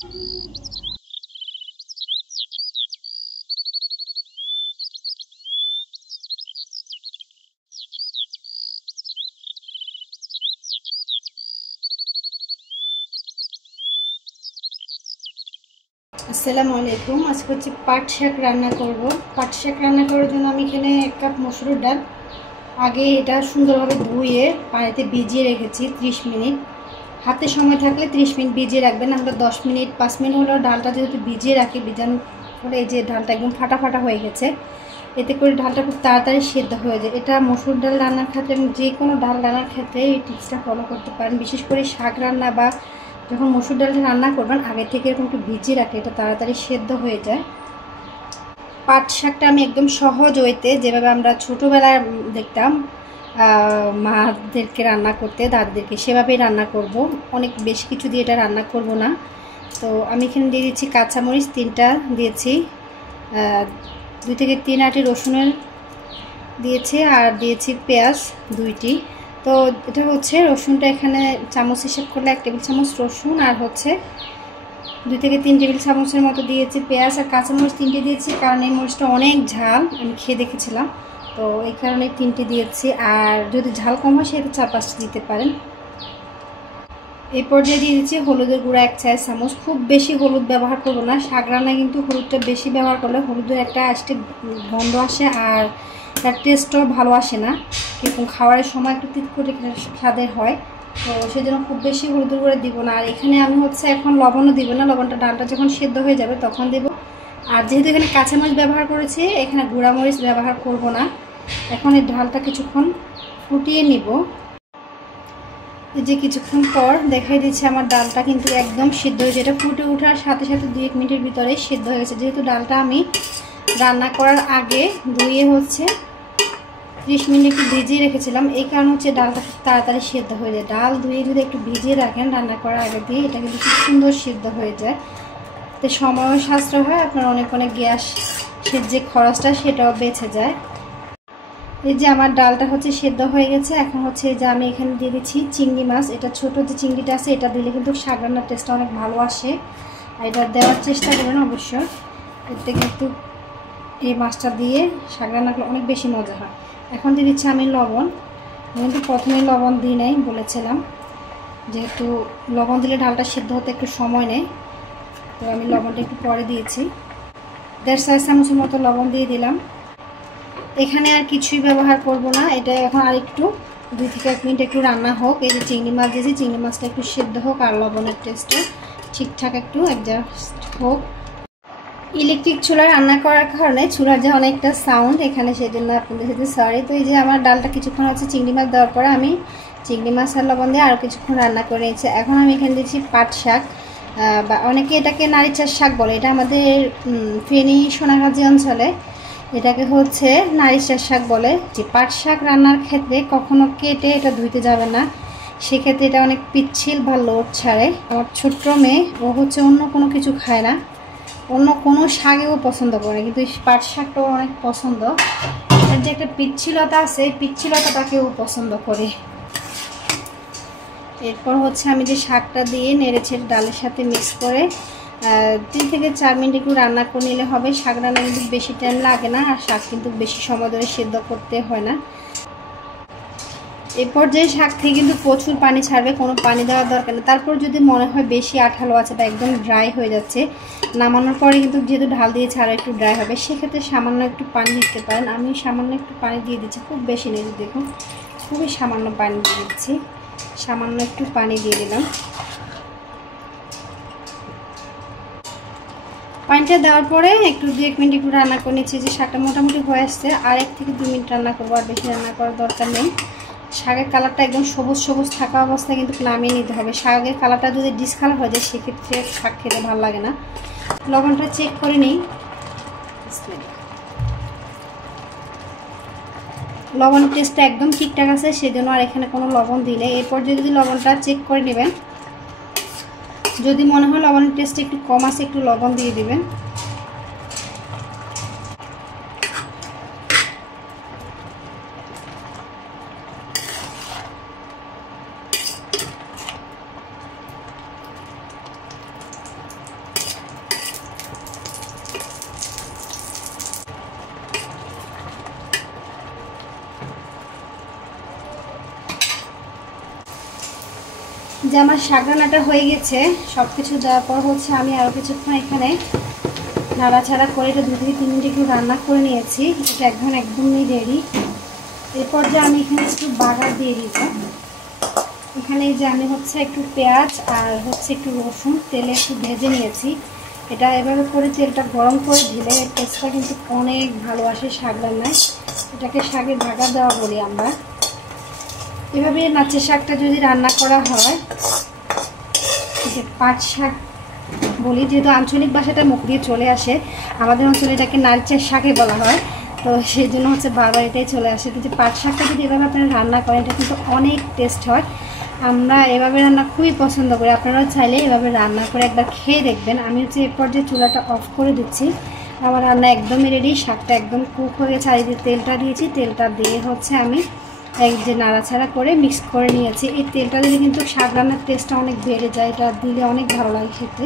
আসসালামু আলাইকুম। আজকে হচ্ছে পাট শাক রান্না করব। পাট শাক রান্না করার জন্য আমি এখানে 1 কাপ মসুর ডাল আগে এটা সুন্দরভাবে ধুয়ে পানিতে ভিজিয়ে রেখেছি 30 মিনিট। হাতে সময় থাকলে 30 মিনিট ভিজিয়ে রাখবেন, নাহলে 10 মিনিট 5 মিনিট হলেও ডালটা যেহেতু ভিজিয়ে রাখি, ভিজানোর পরে এই যে ডালটা একদম ফাটা ফাটা হয়ে গেছে, এতে করে ডালটা খুব তাড়াতাড়ি সেদ্ধ হয়ে যায়। এটা মসুর ডাল রান্নার ক্ষেত্রে যে কোনো ডাল রান্নার ক্ষেত্রে এই টিপসটা ফলো করতে পারেন। বিশেষ করে শাক রান্না বা যখন মসুর ডালটা রান্না করবেন আগে থেকে এরকম একটু ভিজিয়ে রাখলে এটা তাড়াতাড়ি সেদ্ধ হয়ে যায়। পাট শাকটা আমি একদম সহজ ওয়েতে, যেভাবে আমরা ছোটোবেলায় দেখতাম মাদেরকে রান্না করতে, দাদিদেরকে, সেভাবেই রান্না করব। অনেক বেশি কিছু দিয়ে এটা রান্না করব না। তো আমি এখানে দিয়ে দিচ্ছি কাঁচামরিচ 3টা দিয়েছি, 2 থেকে 3 আটি রসুনের দিয়েছি, আর দিয়েছি পেঁয়াজ 2টি। তো এটা হচ্ছে রসুনটা এখানে চামচ হিসেব করলে 1 টেবিল চামচ রসুন, আর হচ্ছে 2 থেকে 3 টেবিল চামচের মতো দিয়েছি পেঁয়াজ, আর কাঁচামরিচ 3টে দিয়েছি, কারণ এই মরিচটা অনেক ঝাল, আমি খেয়ে দেখেছিলাম, তো এই কারণে 3টে দিয়েছি। আর যদি ঝাল কম হয় সেটা 4-5টা দিতে পারেন। এই পর্যায়ে দিয়ে দিচ্ছি হলুদের গুঁড়া 1 চা চামচ। খুব বেশি হলুদ ব্যবহার করবো না, শাক রান্নায় কিন্তু হলুদটা বেশি ব্যবহার করলে হলুদের একটা আস্তে গন্ধ আসে, আর তার টেস্টও ভালো আসে না, এরকম খাওয়ার সময় একটু তিত করে স্বাদের হয়, তো সেই জন্য খুব বেশি হলুদের গুঁড়া দিব না। আর এখানে আমি হচ্ছে এখন লবণও দিব না, লবণটা ডালটা যখন সেদ্ধ হয়ে যাবে তখন দেব। আর যেহেতু এখানে কাঁচামরিচ ব্যবহার করেছি, এখানে গুঁড়ামরিচ ব্যবহার করব না। এখন এই ডালটা কিছুক্ষণ ফুটিয়ে নিব। এই যে কিছুক্ষণ পর দেখাই দিচ্ছে আমার ডালটা কিন্তু একদম সিদ্ধ হয়েছে। এটা ফুটে ওঠার সাথে সাথে 2-1 মিনিটের ভিতরেই সিদ্ধ হয়ে গেছে। যেহেতু ডালটা আমি রান্না করার আগে ধুয়ে হচ্ছে 30 মিনিট একটু ভিজিয়ে রেখেছিলাম, এই কারণে হচ্ছে ডালটা খুব তাড়াতাড়ি সিদ্ধ হয়ে যায়। ডাল ধুয়ে যদি একটু ভিজিয়ে রাখেন রান্না করার আগে দিয়ে, এটা কিন্তু খুব সুন্দর সিদ্ধ হয়ে যায়, তো সময়ও সাশ্রয় হয়, আপনার অনেক গ্যাসের যে খরচটা সেটাও বেঁচে যায়। এই যে আমার ডালটা হচ্ছে সেদ্ধ হয়ে গেছে। এখন হচ্ছে এই যে আমি এখানে দিয়ে দিচ্ছি চিংড়ি মাছ। এটা ছোট যে চিংড়িটা আছে এটা দিলে কিন্তু শাক রান্নার টেস্টটা অনেক ভালো আসে, আর এটা দেওয়ার চেষ্টা করবেন অবশ্য। এতে কিন্তু এই মাছটা দিয়ে শাক রান্না করলে অনেক বেশি মজা হয়। এখন দিয়ে দিচ্ছি আমি লবণ। আমি কিন্তু প্রথমে লবণ দিই নাই, বলেছিলাম যেহেতু লবণ দিলে ডালটা সেদ্ধ হতে একটু সময় নেয়, তো আমি লবণটা একটু পরে দিয়েছি। 1.5 চা চামচের মতো লবণ দিয়ে দিলাম। এখানে আর কিছুই ব্যবহার করব না, এটা এখন আর একটু 2 থেকে 1 মিনিট একটু রান্না হোক। এই যে চিংড়ি মাছ দিয়েছি, চিংড়ি মাছটা একটু সেদ্ধ হোক আর লবণের টেস্টটা ঠিকঠাক একটু অ্যাডজাস্ট হোক। ইলেকট্রিক চুলায় রান্না করার কারণে চুলার যে অনেকটা সাউন্ড এখানে, সেই জন্য আপনাদের সাথে সরি। তো এই যে আমার ডালটা কিছুক্ষণ হচ্ছে চিংড়ি মাছ দেওয়ার পরে আমি চিংড়ি মাছ আর লবণ দিয়ে আরও কিছুক্ষণ রান্না করে নিয়েছি। এখন আমি এখানে দিচ্ছি পাট শাক, বা অনেকে এটাকে নারিচার শাক বলে। এটা আমাদের ফেনী সোনাগাজী অঞ্চলে এটাকে হচ্ছে নারিচার শাক বলে। যে পাট শাক রান্নার ক্ষেত্রে কখনো কেটে এটা ধুইতে যাবে না, সেক্ষেত্রে এটা অনেক পিচ্ছিল বা লোট ছাড়ে। আমার ছোট্ট মেয়ে ও হচ্ছে অন্য কোনো কিছু খায় না, অন্য কোনো শাকেও পছন্দ করে, কিন্তু পাট শাকটাও অনেক পছন্দ। এর যে একটা পিচ্ছিলতা আছে, এই পিচ্ছিলতাটাকেও পছন্দ করে। এরপর হচ্ছে আমি যে শাকটা দিয়ে নেড়েছে ডালের সাথে মিক্স করে 3 থেকে 4 মিনিট একটু রান্না করে নিলে হবে। শাক রান্না কিন্তু বেশি টাইম লাগে না, আর শাক কিন্তু বেশি সময় ধরে সেদ্ধ করতে হয় না। এরপর যে শাক থেকে কিন্তু প্রচুর পানি ছাড়বে, কোনো পানি দেওয়ার দরকার নেই। তারপর যদি মনে হয় বেশি আঠালো আছে বা একদম ড্রাই হয়ে যাচ্ছে, নামানোর পরে কিন্তু যেহেতু ঢাল দিয়েছে আরও একটু ড্রাই হবে, সেক্ষেত্রে সামান্য একটু পানি দিতে পারেন। আমি সামান্য একটু পানি দিয়ে দিচ্ছি, খুব বেশি নেই, দেখুন খুবই সামান্য পানি দিয়ে দিচ্ছি, সামান্য একটু পানি দিয়ে দিলাম। পানিটা দেওয়ার পরে একটু 2-1 মিনিট একটু রান্না করে নিচ্ছি। যে শাকটা মোটামুটি হয়ে আসছে, আর 1 থেকে 2 মিনিট রান্না করবো, আর বেশি রান্না করার দরকার নেই। শাকের কালারটা একদম সবুজ সবুজ থাকা অবস্থায় কিন্তু নামিয়ে নিতে হবে। শাকের কালারটা যদি ডিসকালার হয়ে যায় সেক্ষেত্রে শাক খেতে ভালো লাগে না। লবণটা চেক করে নিই, লবণের টেস্টটা একদম ঠিকঠাক আছে, সেজন্য আর এখানে কোনো লবণ দিলে। এরপর যদি লবণটা চেক করে নেবেন, যদি মনে হয় লবণের টেস্ট একটু কম আছে একটু লবণ দিয়ে দিবেন। যে আমার শাক রান্নাটা হয়ে গেছে, সব কিছু দেওয়ার পর হচ্ছে আমি আরও কিছুক্ষণ এখানে নাড়াচাড়া করে এটা 2 থেকে 3 মিনিট একটু রান্না করে নিয়েছি। এটা একদমই রেডি। এরপর যে আমি এখানে একটু বাগার দিয়ে দিব। এখানে যে আমি হচ্ছে একটু পেঁয়াজ আর হচ্ছে একটু রসুন তেলে একটু ভেজে নিয়েছি। এটা এভাবে করে তেলটা গরম করে দিলে এর টেস্টটা কিন্তু অনেক ভালো আসে শাক রান্নায়। এটাকে শাকের ভাগা দেওয়া বলি আমরা। এভাবে নাচের শাকটা যদি রান্না করা হয়, যে পাট শাক বলি, যেহেতু আঞ্চলিক ভাষাটা মুখ দিয়ে চলে আসে, আমাদের অঞ্চলে এটাকে নারচের শাকে বলা হয়, তো সেই জন্য হচ্ছে বারবার এটাই চলে আসে। তো যে পাট শাকটা যদি এভাবে আপনারা রান্না করেন এটা কিন্তু অনেক টেস্ট হয়। আমরা এভাবে রান্না খুবই পছন্দ করি। আপনারাও চাইলে এভাবে রান্না করে একবার খেয়ে দেখবেন। আমি হচ্ছে এরপর যে চুলাটা অফ করে দিচ্ছি। আমার রান্না একদমই রেডি। শাকটা একদম কুক হয়ে গেছে। আর এই যে তেলটা দিয়েছি, তেলটা দিয়ে হচ্ছে আমি এই যে নাড়াচাড়া করে মিক্স করে নিয়েছি। এই তেলটা দিলে কিন্তু শাক রান্নার টেস্টটা অনেক বেড়ে যায়। এটা দিলে অনেক ভালো লাগে খেতে।